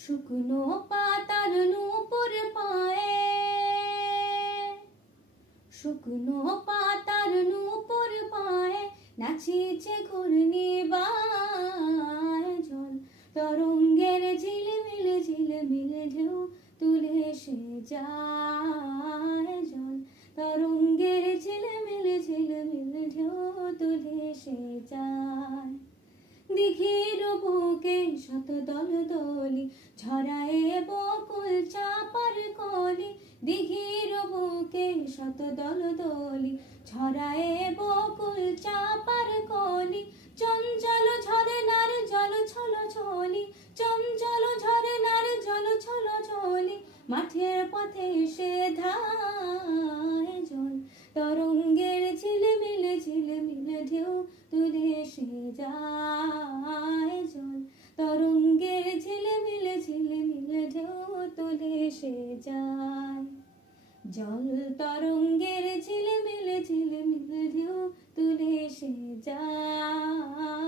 শুকনো পাতার নূপুর পায়ে, শুকনো পাতার নূপুর পায়ে নাচিছে ঘূর্ণিবায় জল। তরঙ্গের ঝিলমিল ঝিলমিল ঢেউ তুলে এসে যায় জল। তরঙ্গের ঝিলমিল ঝিলমিল ঢেউ তুলে এসে যায়। দিঘির বুকে শত দলদলি ঝরায়ে বকুল চাপার কলি। দিঘির বুকে শত দলদলি ঝরায়ে বকুল চাপার কলি। চঞ্চল ঝরনার জল ছল ছলি, চঞ্চল ঝরনার জল ছল ছলি। মাঠের পথে সে ধায় জল। তরঙ্গের ঝিলমিল ঝিলমিল ঢেউ তুলে এসে যায় জল। তরঙ্গের ঝিলমিল ঝিলমিল ঢেউ তুলে এসে যায় জল। তরঙ্গের ঝিলমিল ঝিলমিল ঢেউ তুলে এসে যায়।